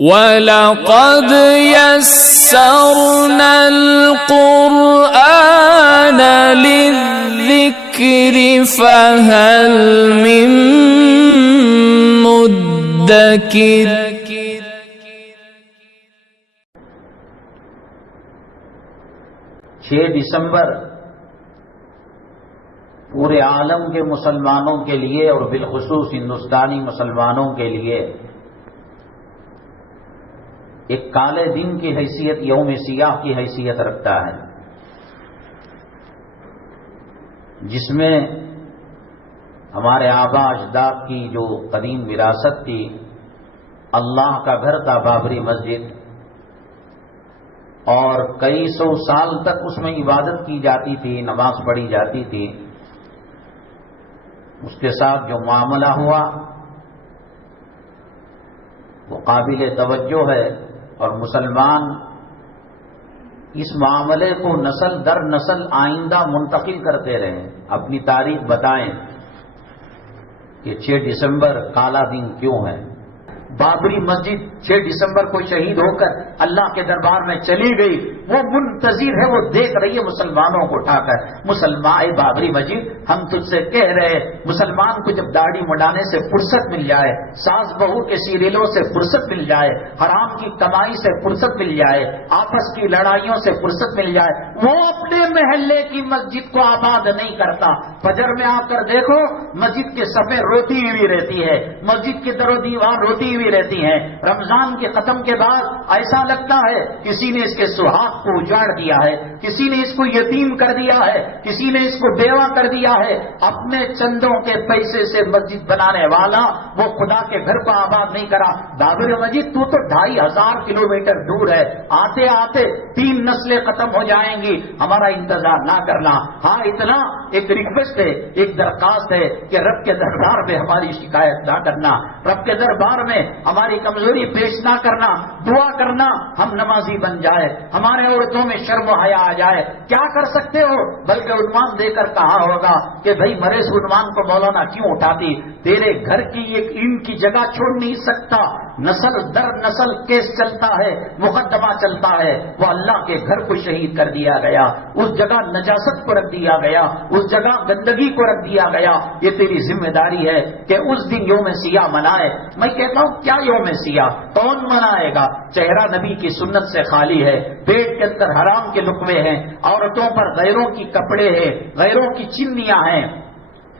وَلَقَدْ يَسَّرْنَا الْقُرْآنَ لِلذِّكْرِ فَهَلْ مِن مُّدَّكِرٍ۔ 6 دسمبر پورے عالم کے مسلمانوں کے لیے اور بالخصوص ہندوستانی مسلمانوں کے لیے ایک کالے دن کی حیثیت، یوم سیاہ کی حیثیت رکھتا ہے، جس میں ہمارے آبا اجداد کی جو قدیم وراثت تھی، اللہ کا گھر تھا بابری مسجد، اور کئی سو سال تک اس میں عبادت کی جاتی تھی، نماز پڑھی جاتی تھی۔ اس کے ساتھ جو معاملہ ہوا وہ قابل توجہ ہے، اور مسلمان اس معاملے کو نسل در نسل آئندہ منتقل کرتے رہیں، اپنی تاریخ بتائیں کہ 6 دسمبر کالا دن کیوں ہے۔ بابری مسجد 6 دسمبر کو شہید ہو کر اللہ کے دربار میں چلی گئی، وہ منتظر ہے، وہ دیکھ رہی ہے مسلمانوں کو اٹھا کر۔ مسلمان بابری مسجد، ہم تجھ سے کہہ رہے مسلمان کو جب داڑھی مڈانے سے فرصت مل جائے، ساس بہو کے سیریلوں سے فرصت مل جائے، حرام کی کمائی سے فرصت مل جائے، آپس کی لڑائیوں سے فرصت مل جائے، وہ اپنے محلے کی مسجد کو آباد نہیں کرتا۔ فجر میں آ کر دیکھو، مسجد کے صفیں روتی ہوئی رہتی ہے، مسجد کے در و دیوار روتی ہوئی رہتی ہیں۔ رمضان کے ختم کے بعد ایسا لگتا ہے کسی نے اس کے سہاگ کو اجاڑ دیا ہے، کسی نے اس کو یتیم کر دیا ہے، کسی نے اس کو بیوہ کر دیا ہے۔ اپنے چندوں کے پیسے سے مسجد بنانے والا وہ خدا کے گھر کو آباد نہیں کرا۔ بابری مسجد تو 2500 کلومیٹر دور ہے، آتے آتے 3 نسلیں ختم ہو جائیں گی، ہمارا انتظار نہ کرنا۔ ہاں، اتنا ایک ریکویسٹ ہے، ایک درخواست ہے کہ رب کے دربار میں ہماری شکایت نہ کرنا، رب کے دربار میں ہماری کمزوری پیش نہ کرنا، دعا کرنا ہم نمازی بن جائے، ہمارے عورتوں میں شرم و حیا آ جائے۔ کیا کر سکتے ہو؟ بلکہ عنوان دے کر کہا ہوگا کہ بھائی مرے سے عنوان کو مولانا کیوں اٹھاتی، تیرے گھر کی ایک اینٹ کی جگہ چھوڑ نہیں سکتا۔ نسل در نسل کیس چلتا ہے، مقدمہ چلتا ہے، وہ اللہ کے گھر کو شہید کر دیا گیا، اس جگہ نجاست کو رکھ دیا گیا، اس جگہ گندگی کو رکھ دیا گیا۔ یہ تیری ذمہ داری ہے کہ اس دن یوم سیاہ منائے۔ میں کہتا ہوں کیا یوم سیاہ کون منائے گا؟ چہرہ نبی کی سنت سے خالی ہے، پیٹ کے اندر حرام کے لقمے ہیں، عورتوں پر غیروں کی کپڑے ہیں، غیروں کی چنیاں ہیں،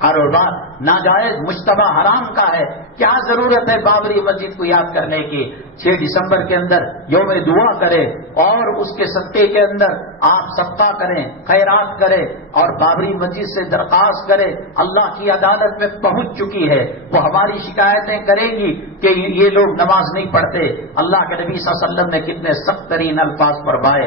کاروبار ناجائز مشتبہ حرام کا ہے۔ کیا ضرورت ہے بابری مسجد کو یاد کرنے کی؟ 6 دسمبر کے اندر یوم دعا کرے، اور اس کے صدقے کے اندر آپ صدقہ کریں، خیرات کریں، اور بابری مسجد سے درخواست کریں۔ اللہ کی عدالت میں پہنچ چکی ہے، وہ ہماری شکایتیں کریں گی کہ یہ لوگ نماز نہیں پڑھتے۔ اللہ کے نبی صلی اللہ علیہ وسلم نے کتنے سخت ترین الفاظ فرمائے۔